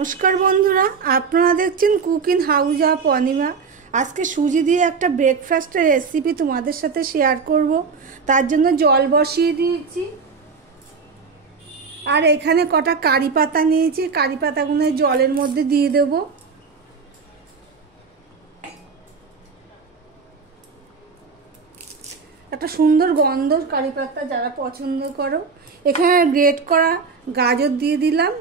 নমস্কার বন্ধুরা, আপনারা দেখছেন কুকিং হাউস অফ অনিমা। আজকে সুজি দিয়ে একটা ব্রেকফাস্টের রেসিপি তোমাদের সাথে শেয়ার করব। তার জন্য জল বসিয়ে দিয়েছি, আর এখানে কটা কারি পাতা নিয়েছি। কারি পাতাগুলো জলের মধ্যে দিয়ে দেব। একটা সুন্দর গন্ধ কারি পাতা, যারা পছন্দ করো। এখানে গ্রেট করা গাজর দিয়ে দিলাম,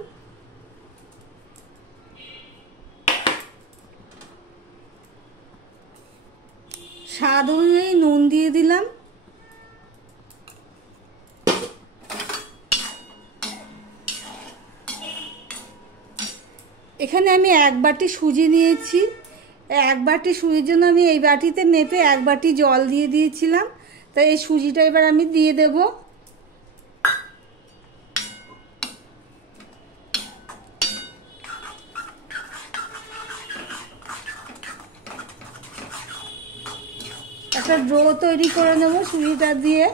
স্বাদ অনুযায়ী নুন দিয়ে দিলাম, এখানে আমি এক বাটি সুজি নিয়েছি। এক বাটি সুজির জন্য আমি এই বাটিতে মেপে এক বাটি জল দিয়ে দিয়েছিলাম। তাই এই সুজিটা এবার আমি দিয়ে দেব। একটা ডো তৈরি করে নেব সুজিটা দিয়ে।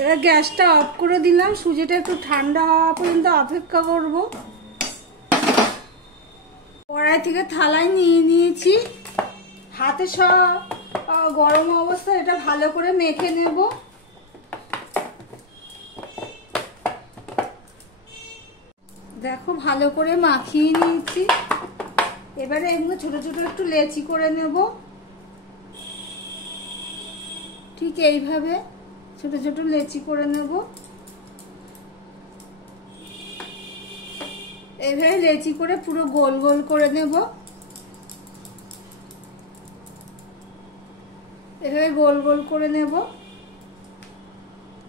এবার গ্যাসটা অফ করে দিলাম। সুজিটা একটু ঠান্ডা হওয়া পর্যন্ত অপেক্ষা করব। কড়াই থেকে থালায় নিয়ে নিয়েছি। হাতে সব গরম অবস্থায় এটা ভালো করে মেখে নেব। দেখো ভালো করে মাখিয়ে নিয়েছি। এবারে এগুলো ছোট ছোট একটু লেচি করে নেব। ঠিক এইভাবে ছোট ছোট লেচি করে নেব। এইভাবে লেচি করে পুরো গোল গোল করে নেব। এভাবে গোল গোল করে নেব।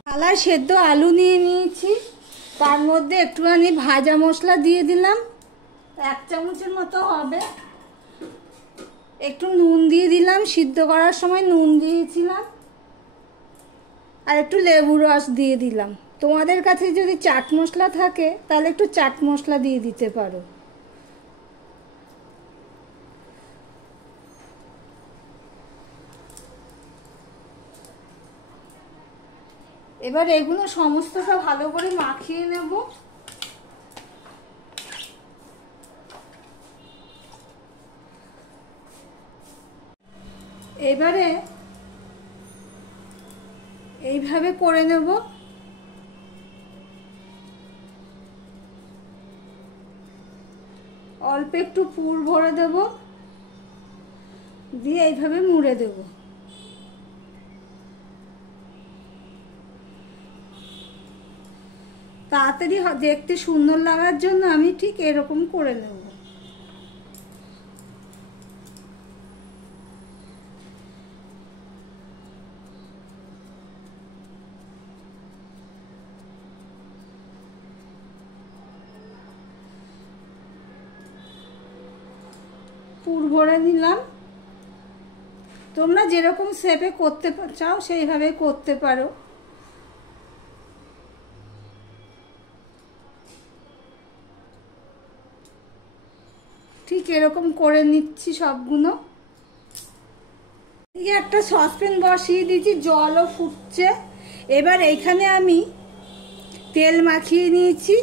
থালায় সেদ্ধ আলু নিয়ে নিয়েছি, তার মধ্যে একটুখানি ভাজা মশলা দিয়ে দিলাম, 1 চামচের মতো হবে। একটু নুন দিয়ে দিলাম, সিদ্ধ করার সময় নুন দিয়েছিলাম। আর একটু লেবু রস দিয়ে দিলাম। তোমাদের কাছে যদি চাট মশলা থাকে তাহলে একটু চাট মশলা দিয়ে দিতে পারো। এবার এগুলো সমস্তটা ভালো করে মাখিয়ে নেব। এবারে এইভাবে করে নেব। অল্প একটু পুর ভরে দেব, দিয়ে এইভাবে মুড়ে দেব। তাড়াতাড়ি দেখতে সুন্দর লাগার জন্য আমি ঠিক এরকম করে নেব। পুর ভরে নিলাম। তোমরা যেরকম শেপে করতে চাও সেইভাবে করতে পারো। ঠিক এরকম করে নিচ্ছি সবগুলো। এই একটা সসপ্যান বসিয়ে দিয়েছি, জলও ফুটছে। এবার এইখানে আমি তেল মাখিয়ে নিয়েছি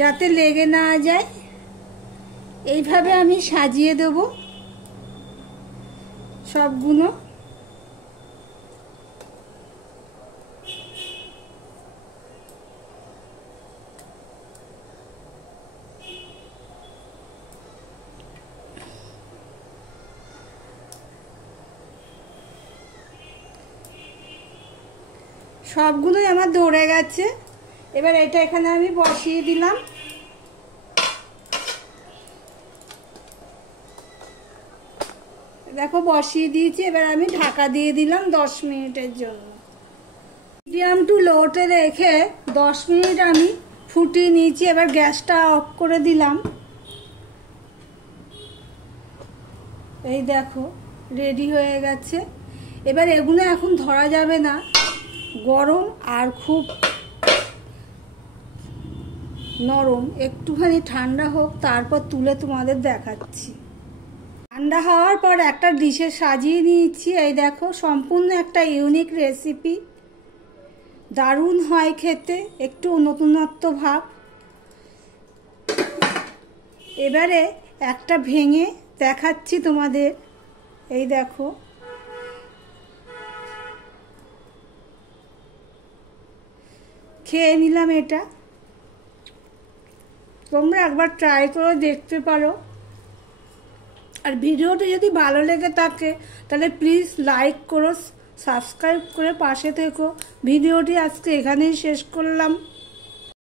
যাতে লেগে না যায়। এইভাবে আমি সাজিয়ে দেব সবগুলো। সবগুলোই আমার ধরে গেছে। এবার এটা এখানে আমি বসিয়ে দিলাম। দেখো বসিয়ে দিয়েছি। এবার আমি ঢাকা দিয়ে দিলাম 10 মিনিটের জন্য। মিডিয়াম টু লোতে রেখে 10 মিনিট আমি ফুটিয়ে নিয়েছি। এবার গ্যাসটা অফ করে দিলাম। এই দেখো রেডি হয়ে গেছে। এবার এগুলো এখন ধরা যাবে না, গরম আর খুব নরম, একটুখানি ঠান্ডা হোক, তারপর তুলে তোমাদের দেখাচ্ছি। ঠান্ডা হওয়ার পর একটা ডিশে সাজিয়ে নিয়েছি। এই দেখো, সম্পূর্ণ একটা ইউনিক রেসিপি, দারুণ হয় খেতে, একটু নতুনত্ব ভাব। এবারে একটা ভেঙে দেখাচ্ছি তোমাদের। এই দেখো, খেয়ে নিলাম এটা। তোমরা একবার ট্রাই করে দেখতে পারো। আর ভিডিওটি যদি ভালো লেগে থাকে তাহলে প্লিজ লাইক করো, সাবস্ক্রাইব করে পাশে থেকো। ভিডিওটি আজকে এখানেই শেষ করলাম।